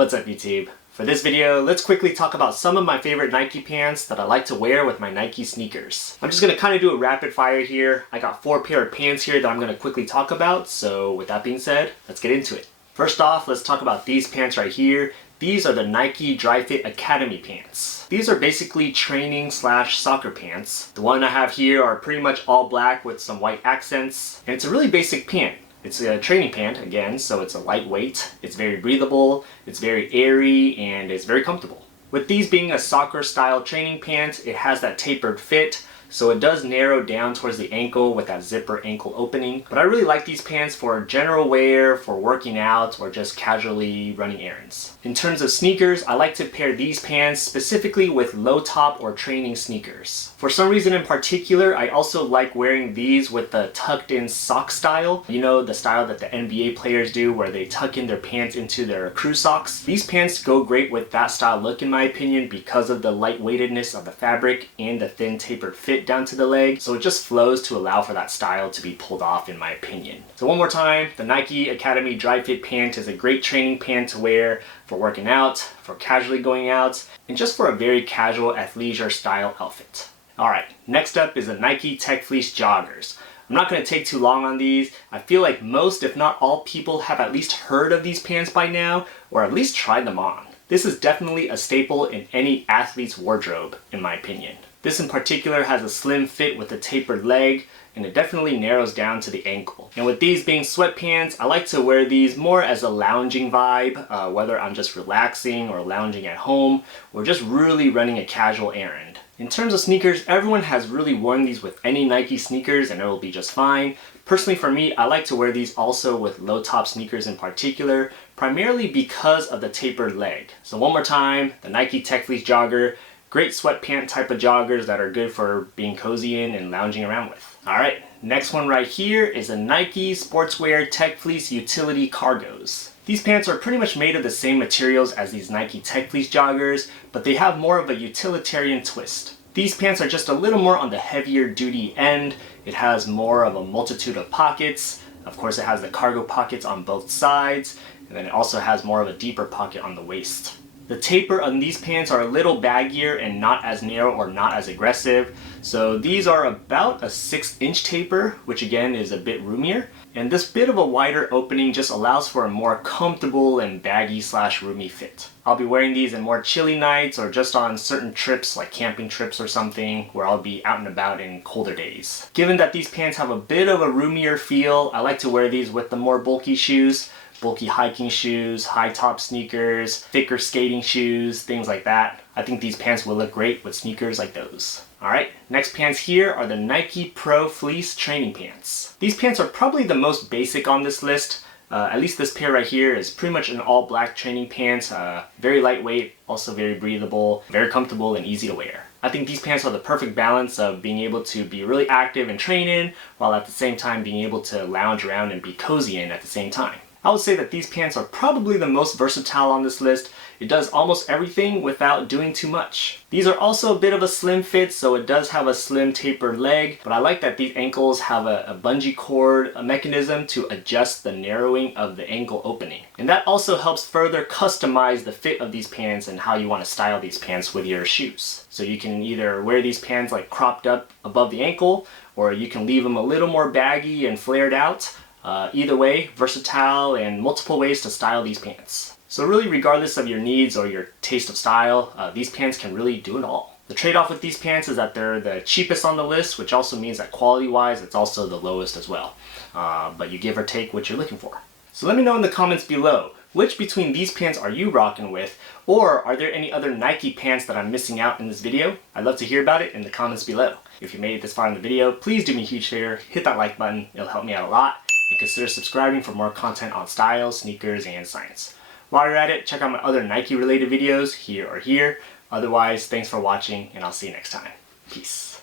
What's up YouTube? For this video, let's quickly talk about some of my favorite Nike pants that I like to wear with my Nike sneakers. I'm just going to kind of do a rapid fire here. I got 4 pair of pants here that I'm going to quickly talk about, so with that being said, let's get into it. First off, let's talk about these pants right here. These are the Nike Dri-Fit Academy pants. These are basically training / soccer pants. The one I have here are pretty much all black with some white accents, and it's a really basic pant. It's a training pant, again, so it's a lightweight, it's very breathable, it's very airy, and it's very comfortable. With these being a soccer style training pant, it has that tapered fit, so it does narrow down towards the ankle with that zipper ankle opening. But I really like these pants for general wear, for working out, or just casually running errands. In terms of sneakers, I like to pair these pants specifically with low top or training sneakers. For some reason in particular, I also like wearing these with the tucked in sock style. You know, the style that the NBA players do where they tuck in their pants into their crew socks. These pants go great with that style look in my opinion because of the lightweightedness of the fabric and the thin tapered fit down to the leg, so it just flows to allow for that style to be pulled off in my opinion. So one more time, the Nike Academy Dri-Fit pant is a great training pant to wear for working out, for casually going out, and just for a very casual athleisure style outfit. Alright, next up is the Nike Tech Fleece Joggers. I'm not going to take too long on these. I feel like most, if not all people, have at least heard of these pants by now, or at least tried them on. This is definitely a staple in any athlete's wardrobe, in my opinion. This in particular has a slim fit with a tapered leg, and it definitely narrows down to the ankle. And with these being sweatpants, I like to wear these more as a lounging vibe, whether I'm just relaxing or lounging at home, or just really running a casual errand. In terms of sneakers, everyone has really worn these with any Nike sneakers and it will be just fine. Personally for me, I like to wear these also with low top sneakers in particular, primarily because of the tapered leg. So one more time, the Nike Tech Fleece Jogger. Great sweatpant type of joggers that are good for being cozy in and lounging around with. Alright, next one right here is a Nike Sportswear Tech Fleece Utility Cargos. These pants are pretty much made of the same materials as these Nike Tech Fleece joggers, but they have more of a utilitarian twist. These pants are just a little more on the heavier duty end. It has more of a multitude of pockets. Of course it has the cargo pockets on both sides, and then it also has more of a deeper pocket on the waist. The taper on these pants are a little baggier and not as narrow or not as aggressive. So these are about a 6-inch taper, which again is a bit roomier. And this bit of a wider opening just allows for a more comfortable and baggy / roomy fit. I'll be wearing these in more chilly nights or just on certain trips like camping trips or something where I'll be out and about in colder days. Given that these pants have a bit of a roomier feel, I like to wear these with the more bulky shoes. Bulky hiking shoes, high top sneakers, thicker skating shoes, things like that. I think these pants will look great with sneakers like those. Alright, next pants here are the Nike Pro Fleece training pants. These pants are probably the most basic on this list. At least this pair right here is pretty much an all black training pants. Very lightweight, also very breathable, very comfortable and easy to wear. I think these pants are the perfect balance of being able to be really active and train in, while at the same time being able to lounge around and be cozy in at the same time. I would say that these pants are probably the most versatile on this list. It does almost everything without doing too much. These are also a bit of a slim fit, so it does have a slim tapered leg, but I like that these ankles have a bungee cord, a mechanism to adjust the narrowing of the ankle opening. And that also helps further customize the fit of these pants and how you want to style these pants with your shoes. So you can either wear these pants like cropped up above the ankle, or you can leave them a little more baggy and flared out. Either way, versatile and multiple ways to style these pants. So really, regardless of your needs or your taste of style, these pants can really do it all. The trade-off with these pants is that they're the cheapest on the list, which also means that quality-wise, it's also the lowest as well. But you give or take what you're looking for. So let me know in the comments below, which between these pants are you rocking with, or are there any other Nike pants that I'm missing out in this video? I'd love to hear about it in the comments below. If you made it this far in the video, please do me a huge favor, hit that like button, it'll help me out a lot. And consider subscribing for more content on style, sneakers, and science. While you're at it, check out my other Nike related videos here or here. Otherwise, thanks for watching and I'll see you next time. Peace.